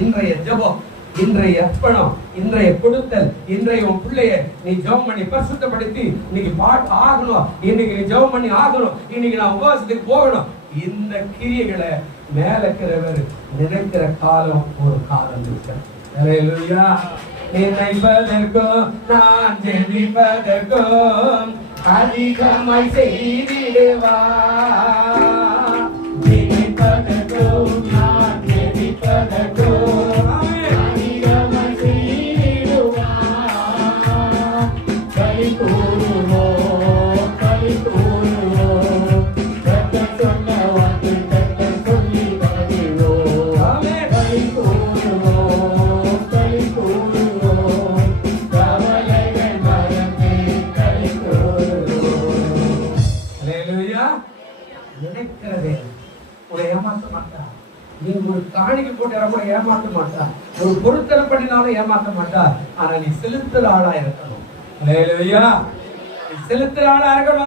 இன்றைய ஜெபம், இன்றைய அர்ப்பணம், இன்றைய கொடுத்தல், இன்றைய உன் பிள்ளைய நீ ஜெபம் பண்ணி பரிசுத்தப்படுத்தி இன்னைக்கு பாட்டு ஆகணும், இன்னைக்கு நீ ஜெபம் பண்ணி ஆகணும், இன்னைக்கு நான் உபவாசத்துக்கு போகணும். இந்த கிரியைகளை மேல இருக்கிறவர் நினைக்கிற காலம் ஒரு காலம் இருக்கிறது. அல்லேலூயா. நினைப்பதற்கும் நான் ஜெபிப்பதற்கும் அதிகமாய் செய்திடுவார். நினைப்பதற்கும் நான் ஜெபிப்பதற்கும் அதிகமாய் செய்திடுவார். கை கூறுவோம், கை கூறுவோம், கர்த்தர் சொன்ன வாக்கு கர்த்தர் சொல்லி மகிழ்வோம். கை கூறுவோம், கை கூறுவோம், கவலைகள் மறந்து கை கூறுவோம். அல்லேலூயா. நினைக்கிறதே உங்களை ஏமாற்ற மாட்டார். நீ ஒரு காணிக்கை போட்டு கூட ஏமாற்ற மாட்டார். ஒரு பொருத்தல் பண்ணினாலும் ஏமாற்ற மாட்டார். ஆனா நீ செலுத்துற ஆளா இருக்கணும். அல்லேலூயா. செலுத்துற ஆளா இருக்கணும்.